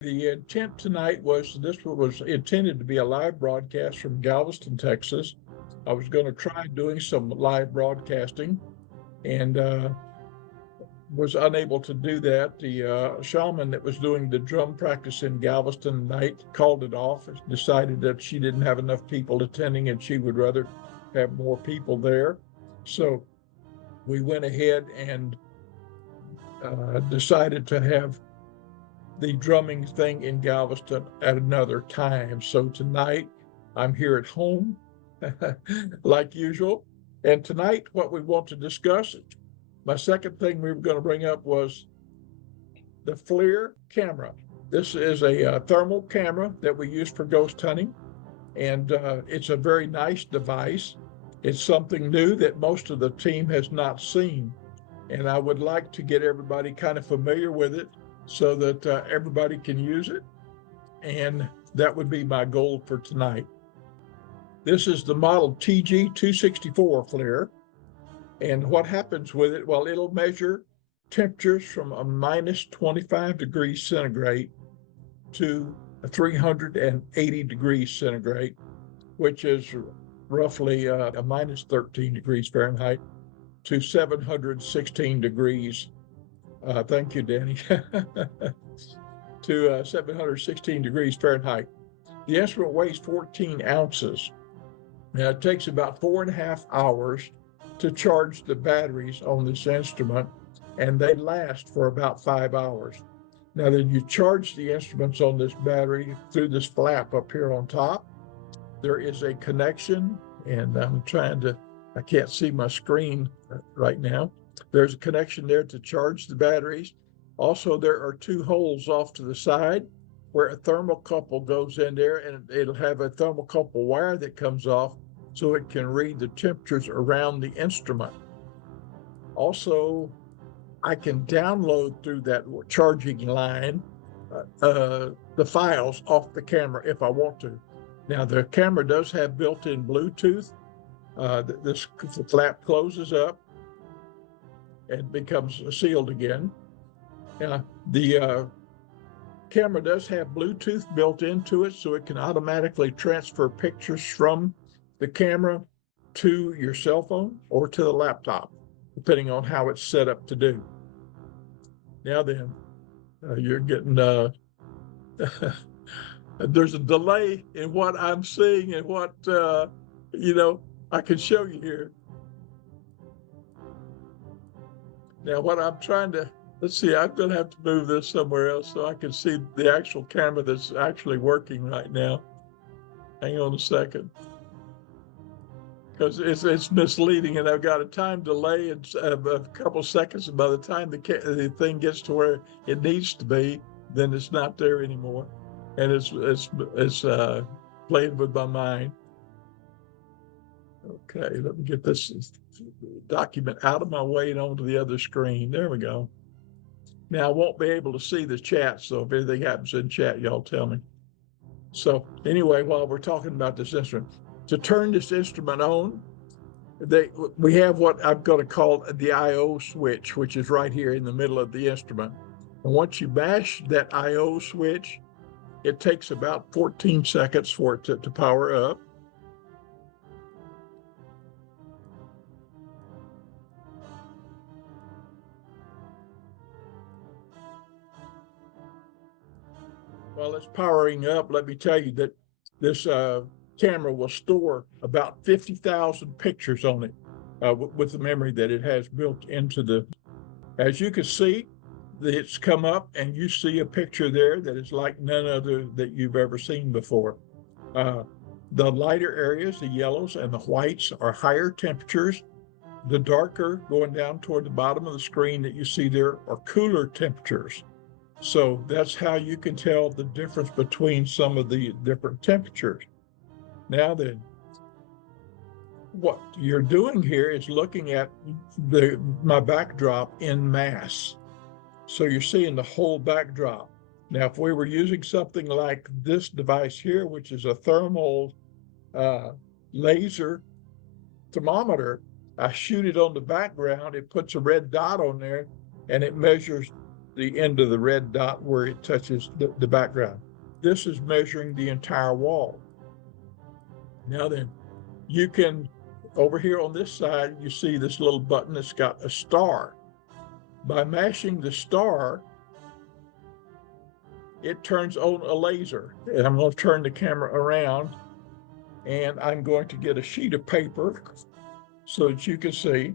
The intent tonight was this was intended to be a live broadcast from Galveston, Texas. I was going to try doing some live broadcasting and was unable to do that. The shaman that was doing the drum practice in Galveston tonight called it off, decided that she didn't have enough people attending and she would rather have more people there. So we went ahead and decided to have the drumming thing in Galveston at another time. So tonight I'm here at home like usual. And tonight what we want to discuss, my second thing we were going to bring up was the Flir camera. This is a thermal camera that we use for ghost hunting. And it's a very nice device. It's something new that most of the team has not seen. And I would like to get everybody kind of familiar with it so that everybody can use it. And that would be my goal for tonight. This is the model TG264 Flir. And what happens with it, well, it'll measure temperatures from a minus 25 degrees centigrade to 380 degrees centigrade, which is roughly a minus 13 degrees Fahrenheit to 716 degrees. Thank you, Danny. To 716 degrees Fahrenheit. The instrument weighs 14 ounces. Now, it takes about 4.5 hours to charge the batteries on this instrument, and they last for about 5 hours. Now, then you charge the instruments on this battery through this flap up here on top. There is a connection, and I can't see my screen right now. There's a connection there to charge the batteries. Also, there are 2 holes off to the side where a thermocouple goes in there, and it'll have a thermocouple wire that comes off so it can read the temperatures around the instrument. Also, I can download through that charging line the files off the camera if I want to. Now, the camera does have built-in Bluetooth. The flap closes up and becomes sealed again. Now, the camera does have Bluetooth built into it, so it can automatically transfer pictures from the camera to your cell phone or to the laptop, depending on how it's set up to do. Now then, you're getting, there's a delay in what I'm seeing and what, I can show you here. Now, what I'm trying to, let's see, I'm going to have to move this somewhere else so I can see the actual camera that's actually working right now. Hang on a second. Because it's misleading, and I've got a time delay of a couple seconds, and by the time the thing gets to where it needs to be, then it's not there anymore, and it's playing with my mind. Okay, let me get this document out of my way and onto the other screen. There we go. Now I won't be able to see the chat, so if anything happens in chat, y'all tell me. So anyway, while we're talking about this instrument, to turn this instrument on, we have what I'm going to call the I/O switch, which is right here in the middle of the instrument. And once you mash that I/O switch, it takes about 14 seconds for it to power up. While it's powering up, let me tell you that this camera will store about 50,000 pictures on it with the memory that it has built into the. As you can see, it's come up and you see a picture there that is like none other that you've ever seen before. The lighter areas, the yellows and the whites, are higher temperatures. The darker going down toward the bottom of the screen that you see there are cooler temperatures. So that's how you can tell the difference between some of the different temperatures. Now then, what you're doing here is looking at my backdrop in mass. So you're seeing the whole backdrop. Now, if we were using something like this device here, which is a thermal laser thermometer, I shoot it on the background, it puts a red dot on there, and it measures the end of the red dot where it touches the background. This is measuring the entire wall. Now then, you can, over here on this side, you see this little button that's got a star. By mashing the star, it turns on a laser. And I'm going to turn the camera around, and I'm going to get a sheet of paper so that you can see.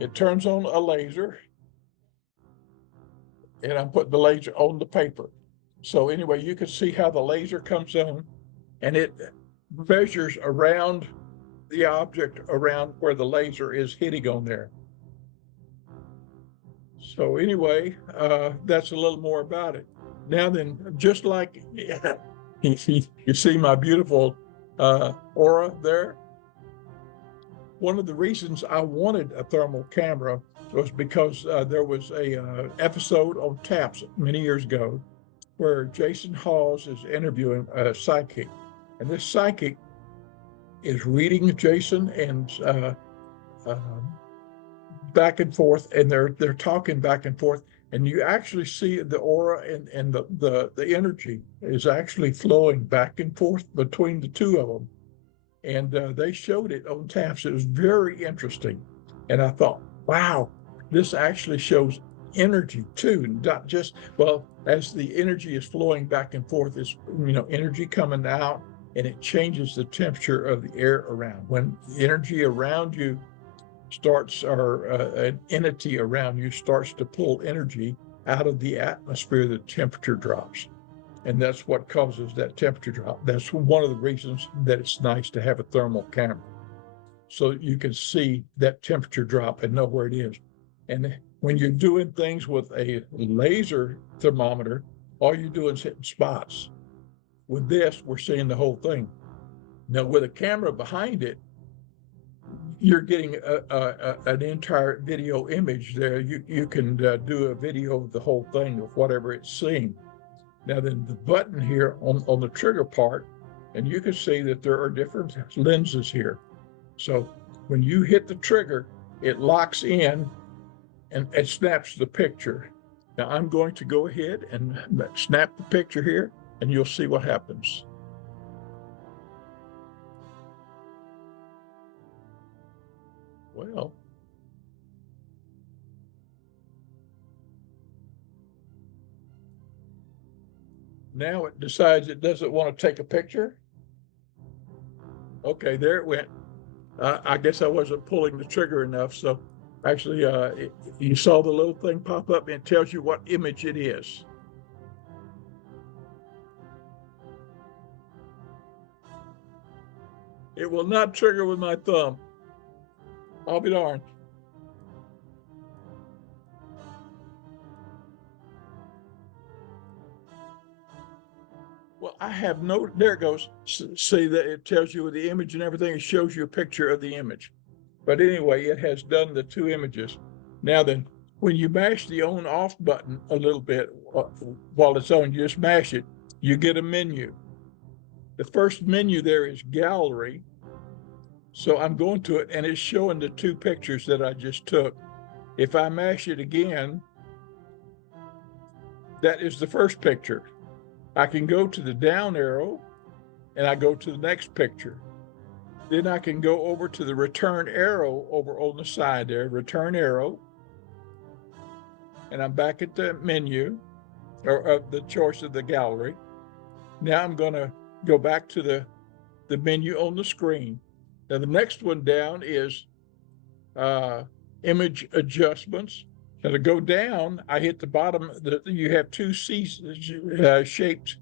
It turns on a laser, and I'm putting the laser on the paper. So anyway, you can see how the laser comes on, and it measures around the object around where the laser is hitting on there. So anyway, that's a little more about it. Now then, just like you see my beautiful aura there, one of the reasons I wanted a thermal camera was because there was a episode on Taps many years ago where Jason Hawes is interviewing a psychic, and this psychic is reading Jason and back and forth, and they're talking back and forth, and you actually see the aura and the energy is actually flowing back and forth between the two of them. And they showed it on Taps. It was very interesting. And I thought, wow, this actually shows energy too, not just, well, as the energy is flowing back and forth, it's, energy coming out, and it changes the temperature of the air around. When the energy around you starts, or an entity around you starts to pull energy out of the atmosphere, the temperature drops. And that's what causes that temperature drop. That's one of the reasons that it's nice to have a thermal camera, so that you can see that temperature drop and know where it is. And when you're doing things with a laser thermometer, all you're doing is hitting spots. With this, we're seeing the whole thing. Now, with a camera behind it, you're getting an entire video image there. You can do a video of the whole thing of whatever it's seeing. Now then, the button here on the trigger part, and you can see that there are different lenses here. So when you hit the trigger, it locks in and it snaps the picture. Now I'm going to go ahead and snap the picture here, and you'll see what happens. Well, now it decides it doesn't want to take a picture. Okay, there it went. I guess I wasn't pulling the trigger enough. So actually, you saw the little thing pop up, and it tells you what image it is. It will not trigger with my thumb. I'll be darned. Well, I have no, there it goes. See that it tells you the image and everything. It shows you a picture of the image. But anyway, it has done the two images. Now then, when you mash the on off button a little bit while it's on, you just mash it, you get a menu. The first menu there is gallery. So I'm going to it, and it's showing the two pictures that I just took. If I mash it again, that is the first picture. I can go to the down arrow, and I go to the next picture. Then I can go over to the return arrow over on the side there, return arrow, and I'm back at the menu, or the choice of the gallery. Now I'm going to go back to the menu on the screen. Now the next one down is image adjustments. Now to go down, I hit the bottom. You have two C-shaped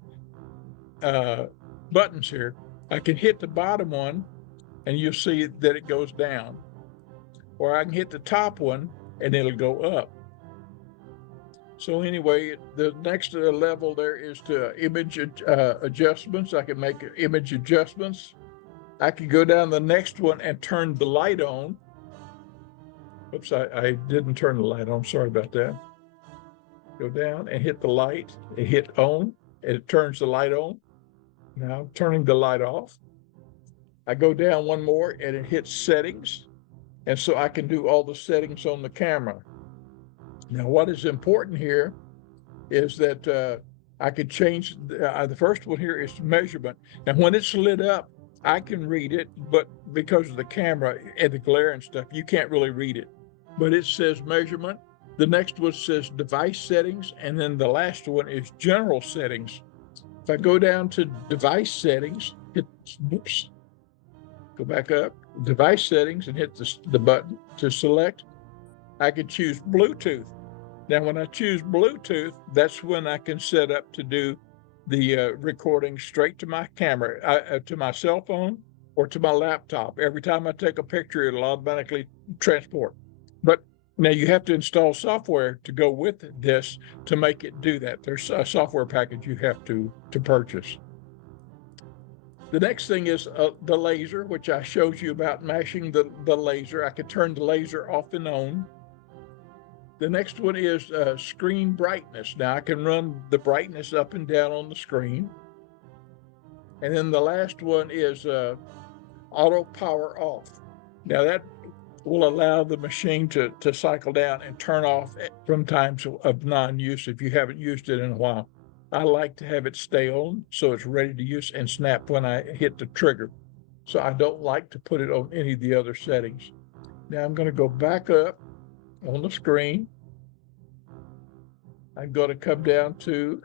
buttons here. I can hit the bottom one, and you'll see that it goes down. Or I can hit the top one, and it'll go up. So anyway, the next level there is to image adjustments. I can make image adjustments. I can go down the next one and turn the light on. Oops, I didn't turn the light on. Sorry about that. Go down and hit the light, and hit on, and it turns the light on. Now I'm turning the light off. I go down one more, and it hits settings. And so I can do all the settings on the camera. Now, what is important here is that I could change, the first one here is measurement. Now, when it's lit up, I can read it, but because of the camera and the glare and stuff, you can't really read it. But it says measurement. The next one says device settings, and then the last one is general settings. If I go down to device settings, go back up, device settings, and hit the button to select, I can choose Bluetooth. Now, when I choose Bluetooth, that's when I can set up to do the recording straight to my camera, to my cell phone or to my laptop. Every time I take a picture, it'll automatically transport. But now you have to install software to go with this to make it do that. There's a software package you have to purchase. The next thing is the laser, which I showed you about mashing the laser. I could turn the laser off and on. The next one is screen brightness. Now I can run the brightness up and down on the screen. And then the last one is auto power off. Now that will allow the machine to cycle down and turn off from times of non-use if you haven't used it in a while. I like to have it stay on so it's ready to use and snap when I hit the trigger. So I don't like to put it on any of the other settings. Now I'm going to go back up on the screen. I'm going to come down to,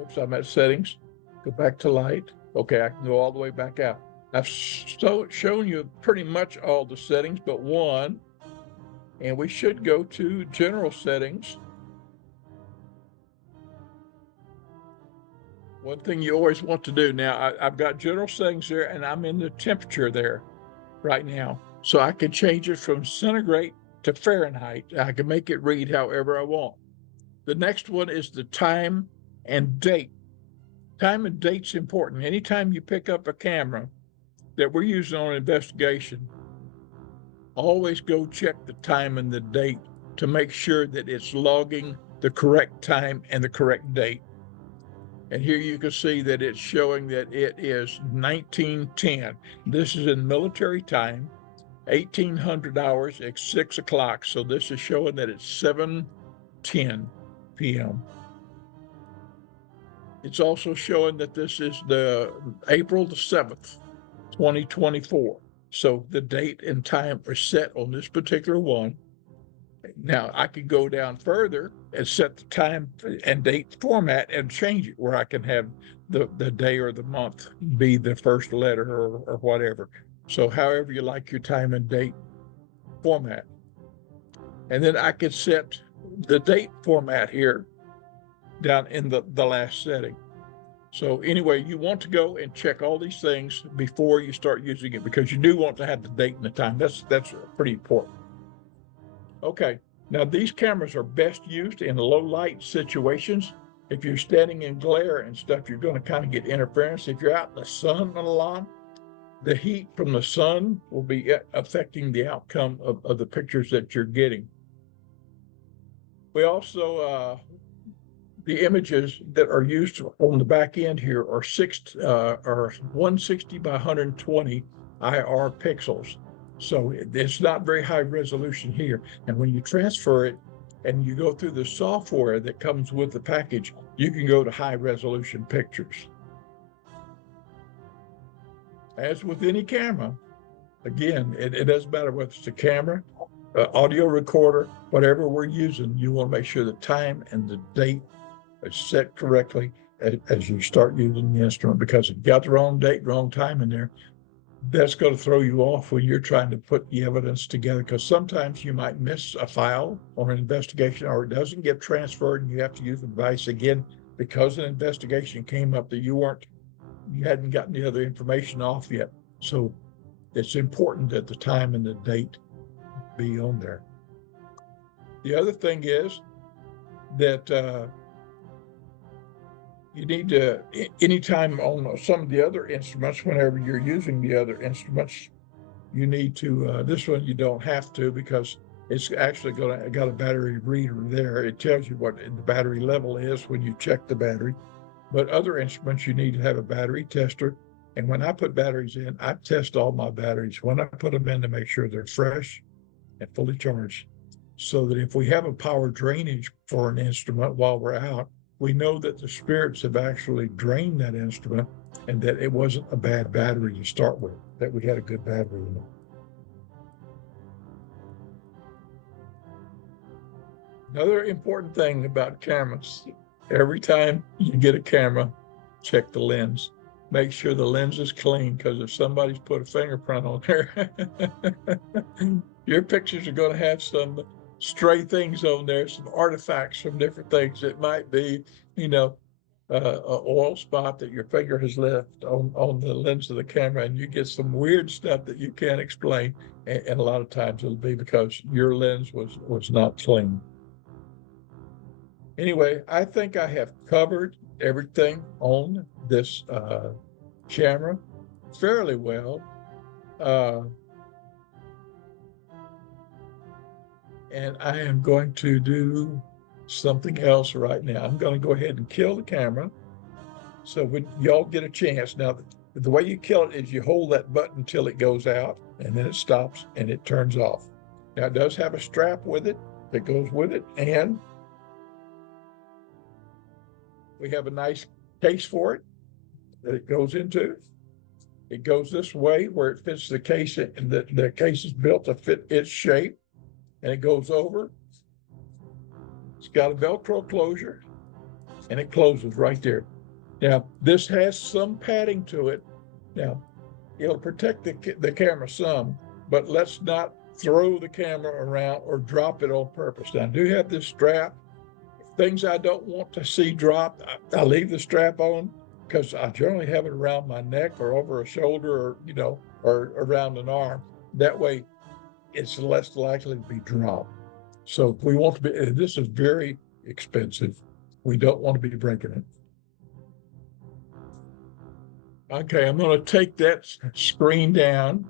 oops, I'm at settings, go back to light. Okay, I can go all the way back out. I've shown you pretty much all the settings but one, and we should go to general settings. One thing you always want to do, now I've got general settings there and I'm in the temperature there right now. So I can change it from centigrade to Fahrenheit. I can make it read however I want. The next one is the time and date. Time and date's important. Anytime you pick up a camera that we're using on investigation, always go check the time and the date to make sure that it's logging the correct time and the correct date. And here you can see that it's showing that it is 1910. This is in military time, 1800 hours at 6 o'clock. So this is showing that it's 7:10 p.m. It's also showing that this is the April the 7th, 2024. So the date and time are set on this particular one. Now I could go down further and set the time and date format and change it where I can have the day or the month be the first letter or whatever. So however you like your time and date format. And then I could set the date format here down in the last setting. So anyway, you want to go and check all these things before you start using it because you do want to have the date and the time. That's pretty important. Okay, now these cameras are best used in low light situations. If you're standing in glare and stuff, you're going to kind of get interference. If you're out in the sun a lot, the heat from the sun will be affecting the outcome of the pictures that you're getting. We also, the images that are used on the back end here are 160 by 120 IR pixels. So it's not very high resolution here. And when you transfer it and you go through the software that comes with the package, you can go to high resolution pictures. As with any camera, again, it doesn't matter whether it's a camera, audio recorder, whatever we're using, you want to make sure the time and the date is set correctly as you start using the instrument, because if you got the wrong date, wrong time in there, that's going to throw you off when you're trying to put the evidence together, because sometimes you might miss a file or an investigation, or it doesn't get transferred and you have to use the device again because an investigation came up that you hadn't gotten the other information off yet. So it's important that the time and the date be on there. The other thing is that you need to, anytime on some of the other instruments, whenever you're using the other instruments, you need to, this one you don't have to because it's actually got a battery reader there. It tells you what the battery level is when you check the battery. But other instruments, you need to have a battery tester. And when I put batteries in, I test all my batteries when I put them in to make sure they're fresh and fully charged, so that if we have a power drainage for an instrument while we're out, we know that the spirits have actually drained that instrument and that it wasn't a bad battery to start with, that we had a good battery in it. Another important thing about cameras, every time you get a camera, check the lens. Make sure the lens is clean, because if somebody's put a fingerprint on there, your pictures are going to have some stray things on there, some artifacts from different things. It might be, an oil spot that your finger has left on the lens of the camera, and you get some weird stuff that you can't explain. And a lot of times it'll be because your lens was not clean. Anyway, I think I have covered everything on this camera fairly well. And I am going to do something else right now. I'm going to go ahead and kill the camera. So when y'all get a chance, now the way you kill it is you hold that button until it goes out, and then it stops and it turns off. Now it does have a strap with it that goes with it, and we have a nice case for it that it goes into. It goes this way where it fits the case, and the case is built to fit its shape, and it goes over. It's got a Velcro closure, and it closes right there. Now, this has some padding to it. Now, it'll protect the camera some, but let's not throw the camera around or drop it on purpose. Now, I do have this strap. Things I don't want to see dropped, I leave the strap on, because I generally have it around my neck or over a shoulder, or around an arm. That way, it's less likely to be dropped. So we want to be, this is very expensive. We don't want to be breaking it. Okay, I'm going to take that screen down.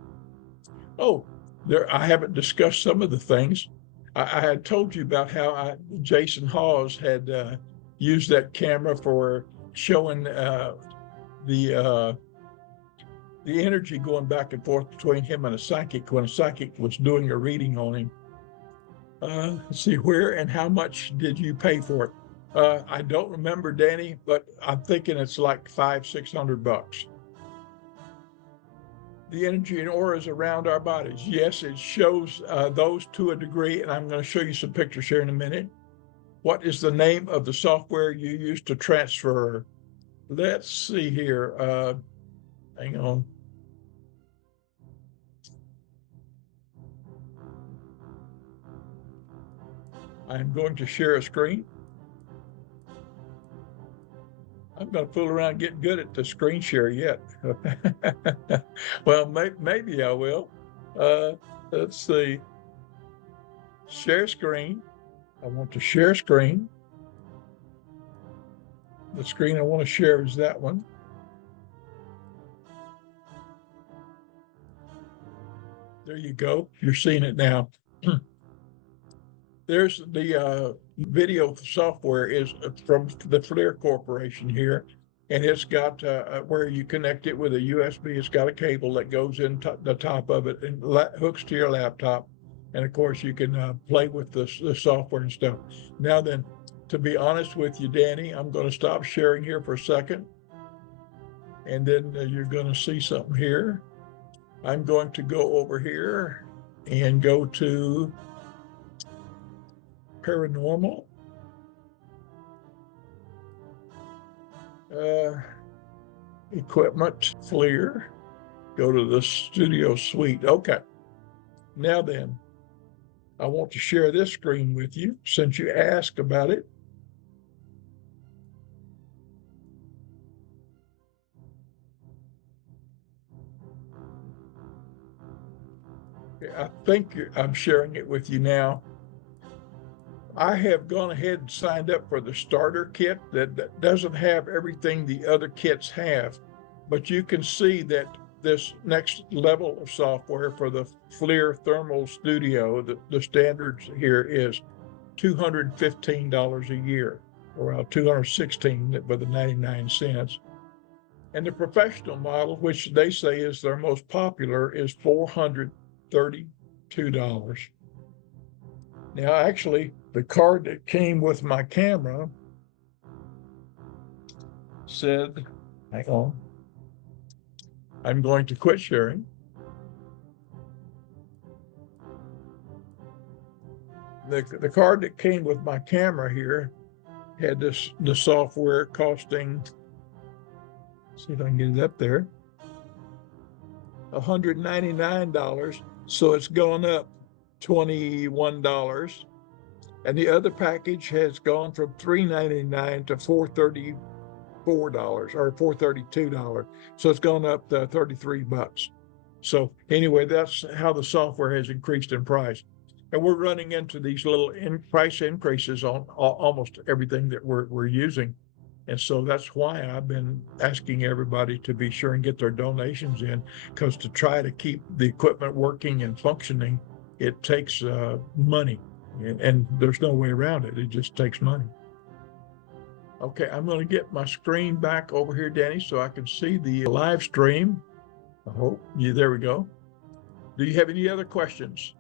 Oh, I haven't discussed some of the things. I had told you about how Jason Hawes had used that camera for showing the energy going back and forth between him and a psychic when a psychic was doing a reading on him. Let's see, where and how much did you pay for it? I don't remember, Danny, but I'm thinking it's like $500-600. The energy and auras around our bodies. Yes, it shows those to a degree, and I'm going to show you some pictures here in a minute. What is the name of the software you use to transfer? Let's see here. Hang on. I'm going to share a screen. I'm going to fool around getting good at the screen share yet. Well, maybe I will. Let's see. Share screen. I want to share screen. The screen I want to share is that one. There you go. You're seeing it now. There's the video software is from the Flir Corporation here, and it's got where you connect it with a USB. It's got a cable that goes in the top of it and hooks to your laptop, and of course you can play with the software and stuff. Now then, to be honest with you, Danny, I'm going to stop sharing here for a second, and then you're going to see something here. I'm going to go over here and go to Paranormal. Equipment, Flir. Go to the studio suite. Okay. Now then, I want to share this screen with you since you asked about it. I think I'm sharing it with you now. I have gone ahead and signed up for the starter kit that doesn't have everything the other kits have, but you can see that this next level of software for the Flir Thermal Studio, the standards here is $215 a year, or $216 with the 99 cents. And the professional model, which they say is their most popular, is $432. Now, actually, the card that came with my camera said, hang on, I'm going to quit sharing. The card that came with my camera here had the software costing, see if I can get it up there, $199. So it's gone up $21. And the other package has gone from $399 to $434 or $432. So it's gone up to $33. So anyway, that's how the software has increased in price. And we're running into these little price increases on almost everything that we're using. And so that's why I've been asking everybody to be sure and get their donations in, because to try to keep the equipment working and functioning, it takes money. And there's no way around it. It just takes money. Okay, I'm going to get my screen back over here, Danny, so I can see the live stream. I hope. Yeah, there we go. Do you have any other questions?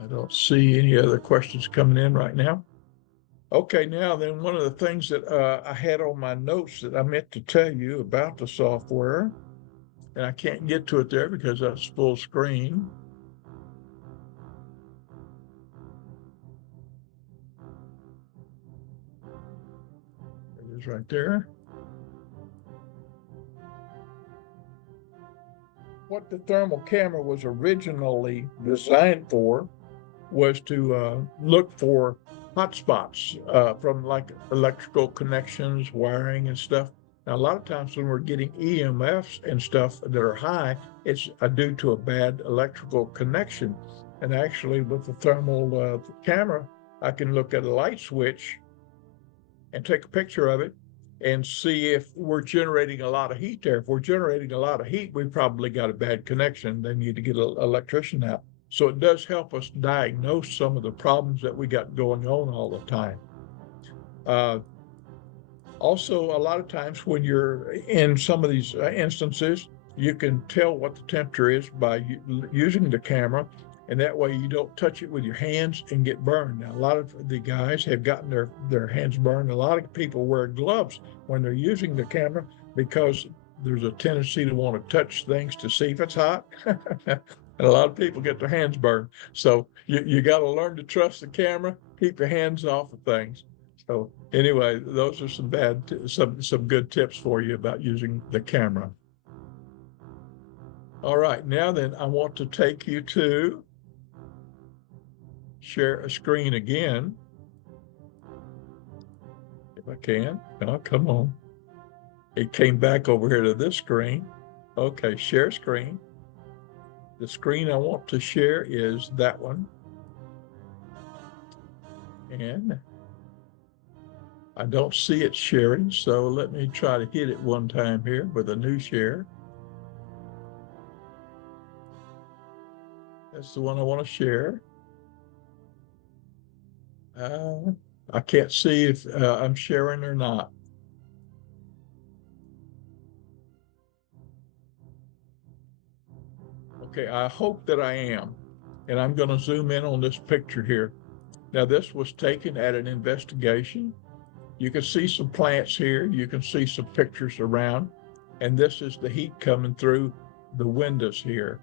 I don't see any other questions coming in right now. Okay, now then, one of the things that I had on my notes that I meant to tell you about the software, and I can't get to it there because that's full screen. It is right there. What the thermal camera was originally designed for was to look for hotspots from like electrical connections, wiring and stuff. Now, a lot of times when we're getting EMFs and stuff that are high, it's due to a bad electrical connection. And actually with the thermal camera, I can look at a light switch and take a picture of it and see if we're generating a lot of heat there. If we're generating a lot of heat, we probably got a bad connection. They need to get an electrician out. So it does help us diagnose some of the problems that we got going on all the time. Also, a lot of times when you're in some of these instances, you can tell what the temperature is by using the camera, and that way you don't touch it with your hands and get burned. Now, a lot of the guys have gotten their hands burned. A lot of people wear gloves when they're using the camera because there's a tendency to want to touch things to see if it's hot. And a lot of people get their hands burned. So you got to learn to trust the camera, keep your hands off of things. So anyway, those are some good tips for you about using the camera. All right, now then, I want to take you to share a screen again, if I can. Oh, come on. It came back over here to this screen. Okay, share screen. The screen I want to share is that one. And I don't see it sharing, so let me try to hit it one time here with a new share. That's the one I want to share. I can't see if I'm sharing or not. Okay, I hope that I am. And I'm going to zoom in on this picture here. Now, this was taken at an investigation. You can see some plants here. You can see some pictures around. And this is the heat coming through the windows here.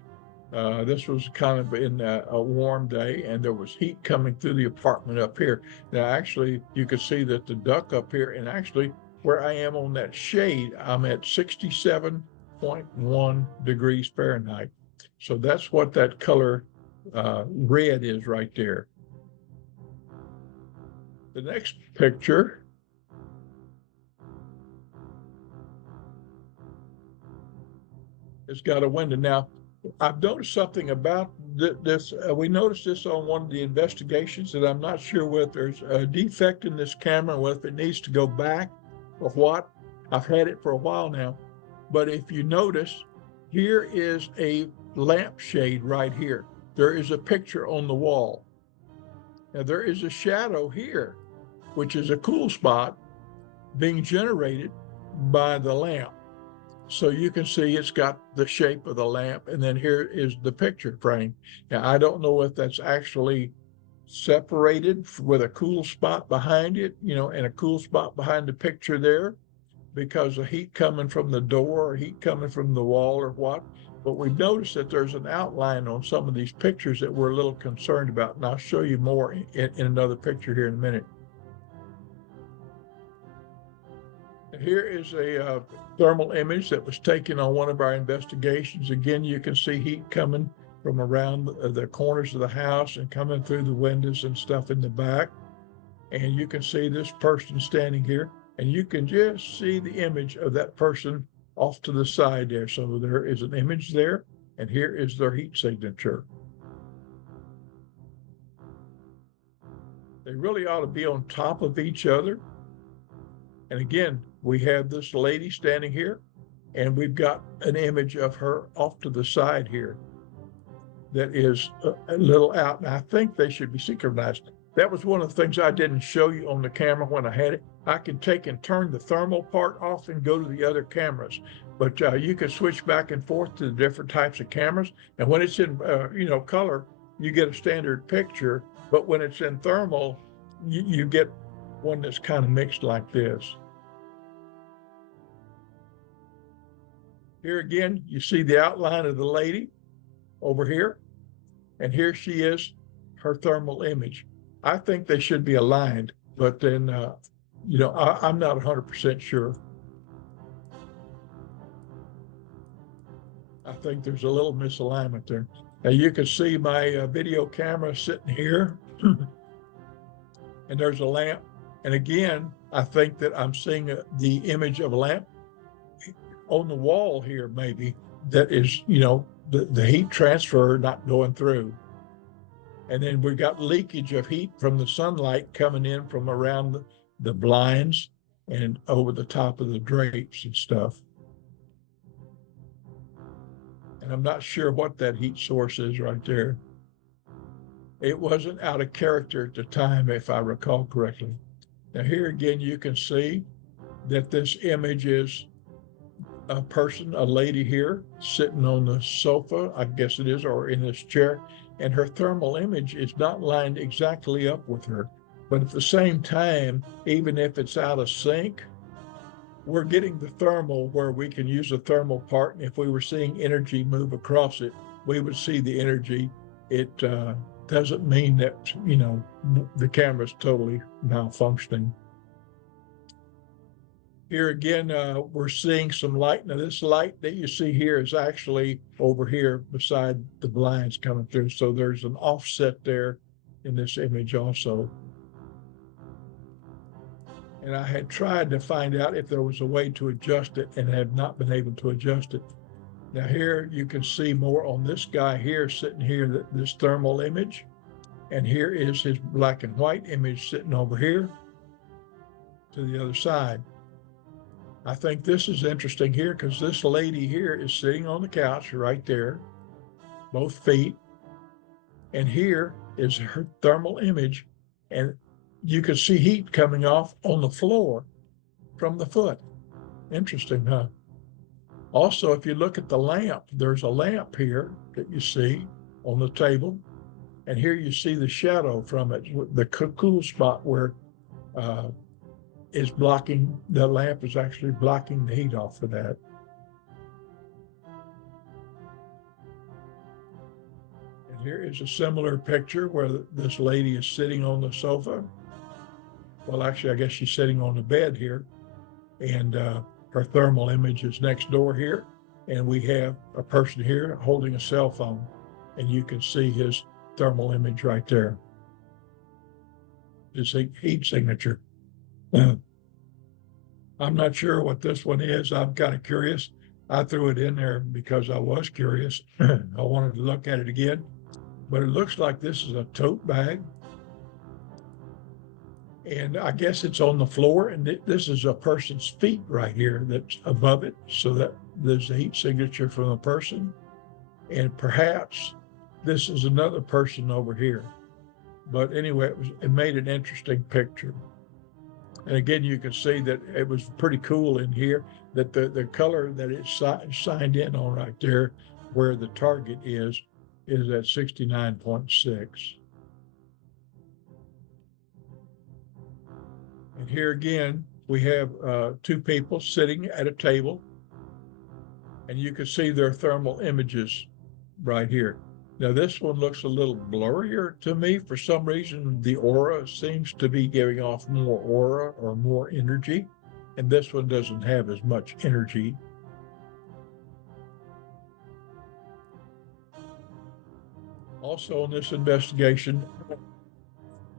This was kind of in a warm day, and there was heat coming through the apartment up here. Now, actually, you can see that the duct up here, and actually where I am on that shade, I'm at 67.1 degrees Fahrenheit. So that's what that color red is right there. The next picture has got a window. Now, I've noticed something about this. We noticed this on one of the investigations, that I'm not sure whether there's a defect in this camera, whether it needs to go back or what. I've had it for a while now. But if you notice, here is a lampshade right here. There is a picture on the wall. Now, there is a shadow here, which is a cool spot being generated by the lamp. So you can see it's got the shape of the lamp, and then here is the picture frame. Now, I don't know if that's actually separated with a cool spot behind it, and a cool spot behind the picture there because of heat coming from the door or heat coming from the wall or what. But we've noticed that there's an outline on some of these pictures that we're a little concerned about. And I'll show you more in another picture here in a minute. Here is a thermal image that was taken on one of our investigations. Again, you can see heat coming from around the corners of the house and coming through the windows and stuff in the back. And you can see this person standing here, and you can just see the image of that person off to the side there. So there is an image there, and here is their heat signature. They really ought to be on top of each other. And again, we have this lady standing here, and we've got an image of her off to the side here that is a little out. And I think they should be synchronized. That was one of the things I didn't show you on the camera when I had it. I can take and turn the thermal part off and go to the other cameras. But you can switch back and forth to the different types of cameras. And when it's in color, you get a standard picture. But when it's in thermal, you get one that's kind of mixed like this. Here again, you see the outline of the lady over here. And here she is, her thermal image. I think they should be aligned, but then, I'm not 100% sure. I think there's a little misalignment there. Now you can see my video camera sitting here, and there's a lamp. And again, I think that I'm seeing the image of a lamp on the wall here, maybe, that is, the heat transfer not going through. And then we've got leakage of heat from the sunlight coming in from around the blinds and over the top of the drapes and stuff. And I'm not sure what that heat source is right there. It wasn't out of character at the time, if I recall correctly. Now here again, you can see that this image is a person, a lady here, sitting on the sofa, I guess it is, or in this chair, and her thermal image is not lined exactly up with her. But at the same time, even if it's out of sync, we're getting the thermal where we can use a thermal part. And if we were seeing energy move across it, we would see the energy. It doesn't mean that, the camera's totally malfunctioning. Here again, we're seeing some light. Now this light that you see here is actually over here beside the blinds coming through. So there's an offset there in this image also. And I had tried to find out if there was a way to adjust it and have not been able to adjust it. Now here you can see more on this guy here sitting here, this thermal image. And here is his black and white image sitting over here to the other side. I think this is interesting here because this lady here is sitting on the couch right there, both feet. And here is her thermal image. And you can see heat coming off on the floor from the foot. Interesting, huh? Also, if you look at the lamp, there's a lamp here that you see on the table. And here you see the shadow from it, the cool spot where is blocking, the lamp is actually blocking the heat off of that. And here is a similar picture where this lady is sitting on the sofa. Well, actually, I guess she's sitting on the bed here, and her thermal image is next door here. And we have a person here holding a cell phone, and you can see his thermal image right there. His heat signature. I'm not sure what this one is. I'm kind of curious. I threw it in there because I was curious. I wanted to look at it again, but it looks like this is a tote bag. And I guess it's on the floor, and this is a person's feet right here that's above it, so that there's a heat signature from a person. And perhaps this is another person over here. But anyway, it made an interesting picture. And again, you can see that it was pretty cool in here, that the color that it's signed in on right there, where the target is at 69.6. And here again, we have two people sitting at a table, and you can see their thermal images right here. Now, this one looks a little blurrier to me. For some reason, the aura seems to be giving off more aura or more energy, and this one doesn't have as much energy. Also, in this investigation,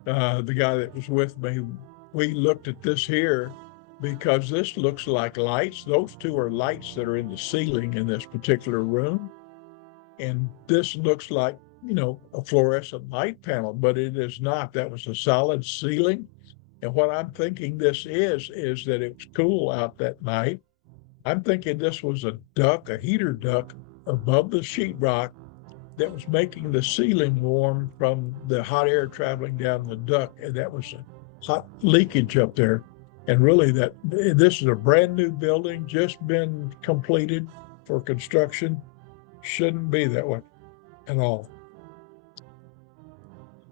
the guy that was with me, we looked at this here because this looks like lights. Those two are lights that are in the ceiling in this particular room. And this looks like, you know, a fluorescent light panel, but it is not. That was a solid ceiling. And what I'm thinking this is that it was cool out that night. I'm thinking this was a duct, a heater duct above the sheetrock that was making the ceiling warm from the hot air traveling down the duct. And that was a hot leakage up there. And really this is a brand new building, just been completed for construction. Shouldn't be that way at all.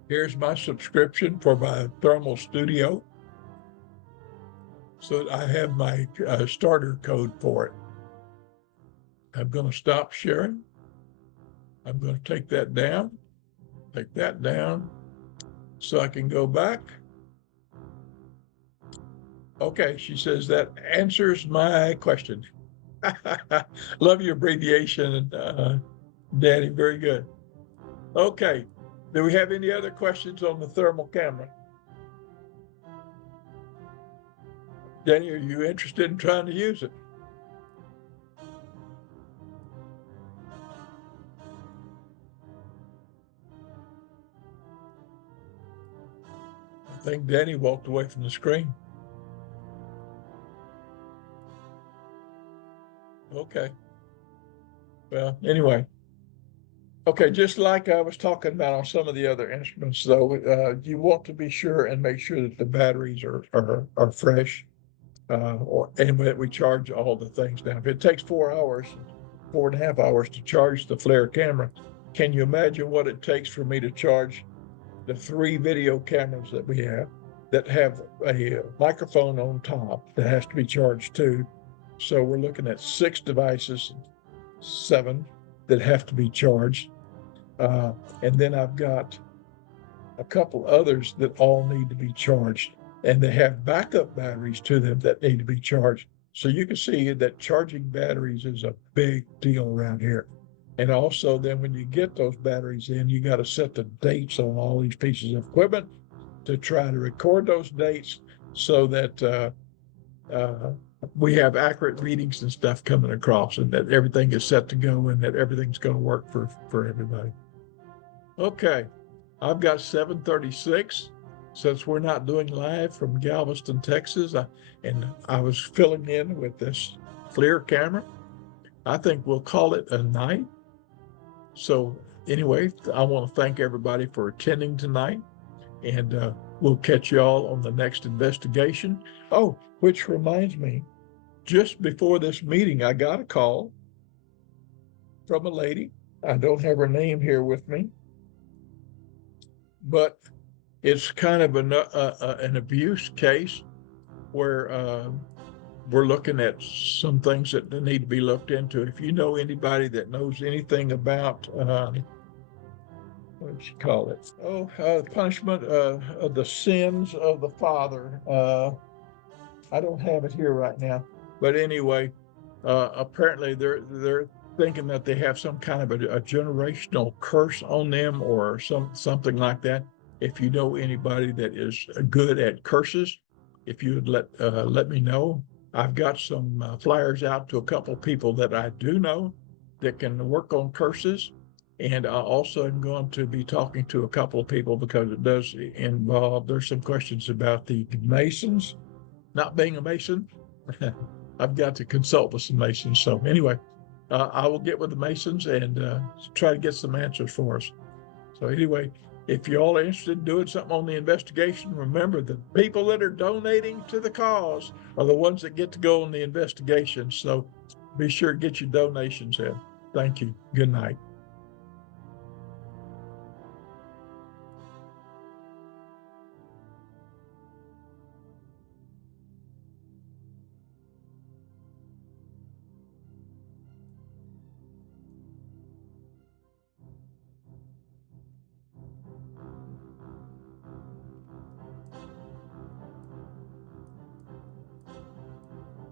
Here's my subscription for my thermal studio. So I have my starter code for it. I'm going to stop sharing. I'm going to take that down, so I can go back. Okay, she says that answers my question. Love your abbreviation, Danny. Very good. Okay, do we have any other questions on the thermal camera? Danny, are you interested in trying to use it? I think Danny walked away from the screen. Okay. Well, anyway. Okay, just like I was talking about on some of the other instruments, though, you want to be sure and make sure that the batteries are fresh, and that we charge all the things. Now, if it takes 4 hours, 4.5 hours to charge the Flir camera, can you imagine what it takes for me to charge the 3 video cameras that we have that have a microphone on top that has to be charged too? So we're looking at 6 devices, 7 that have to be charged. And then I've got a couple others that all need to be charged, and they have backup batteries to them that need to be charged. So you can see that charging batteries is a big deal around here. And also then when you get those batteries in, you got to set the dates on all these pieces of equipment to try to record those dates so that we have accurate readings and stuff coming across, and that everything is set to go, and that everything's going to work for everybody. Okay, I've got 7:36. Since we're not doing live from Galveston, Texas, and I was filling in with this Flir camera, I think we'll call it a night. So anyway, I want to thank everybody for attending tonight, and we'll catch y'all on the next investigation. Oh, which reminds me, just before this meeting, I got a call from a lady. I don't have her name here with me, but it's kind of an abuse case where we're looking at some things that need to be looked into. If you know anybody that knows anything about, what do you call it? Punishment of the sins of the father. I don't have it here right now, but anyway, apparently they're thinking that they have some kind of a generational curse on them or something like that. If you know anybody that is good at curses, if you would let me know. I've got some flyers out to a couple of people that I do know that can work on curses. And I also am going to be talking to a couple of people because it does involve, there's some questions about the Masons not being a Mason. I've got to consult with some Masons. So anyway, I will get with the Masons and try to get some answers for us. So anyway, If you're all interested in doing something on the investigation, remember the people that are donating to the cause are the ones that get to go on the investigation. So be sure to get your donations in. Thank you. Good night.